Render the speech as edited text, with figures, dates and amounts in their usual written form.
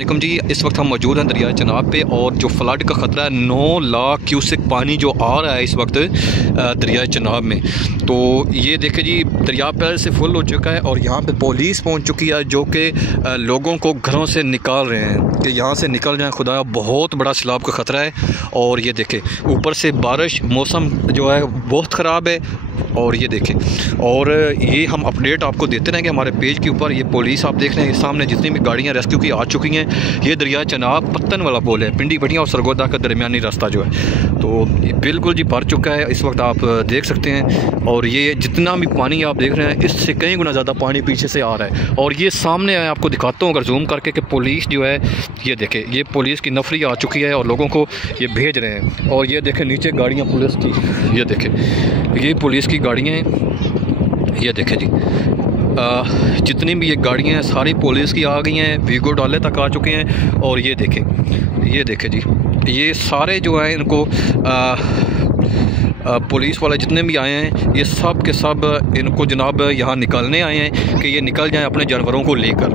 वालेकुम जी। इस वक्त हम मौजूद हैं दरिया चनाब पे और जो फ्लड का ख़तरा है 9 लाख क्यूसेक पानी जो आ रहा है इस वक्त दरिया चनाब में। तो ये देखें जी, दरिया पहले से फुल हो चुका है और यहाँ पे पुलिस पहुँच चुकी है जो कि लोगों को घरों से निकाल रहे हैं कि यहाँ से निकल जाएं। खुदा, बहुत बड़ा सैलाब का ख़तरा है। और ये देखें ऊपर से बारिश, मौसम जो है बहुत ख़राब है। और ये देखें, और ये हम अपडेट आपको देते रहेंगे हमारे पेज के ऊपर। ये पुलिस आप देख रहे हैं, सामने जितनी भी गाड़ियाँ रेस्क्यू की आ चुकी हैं। ये दरिया चनाब पत्तन वाला पुल है, पिंडी भटिया और सरगोदा का दरमियानी रास्ता जो है तो ये बिल्कुल जी भर चुका है, इस वक्त आप देख सकते हैं। और ये जितना भी पानी आप देख रहे हैं इससे कई गुना ज़्यादा पानी पीछे से आ रहा है। और ये सामने है, आपको दिखाता हूँ अगर जूम करके कि पुलिस जो है, ये देखें, ये पुलिस की नफरी आ चुकी है और लोगों को ये भेज रहे हैं। और ये देखें नीचे गाड़ियाँ पुलिस की, ये देखें, ये पुलिस की गाड़ियाँ हैं। ये देखें जी, जितनी भी ये गाड़ियाँ हैं सारी पुलिस की आ गई हैं, वीगो डाले तक आ चुके हैं। और ये देखें जी, ये सारे जो हैं इनको पुलिस वाले जितने भी आए हैं ये सब के सब इनको जनाब यहाँ निकालने आए हैं कि ये निकल जाएं अपने जानवरों को लेकर।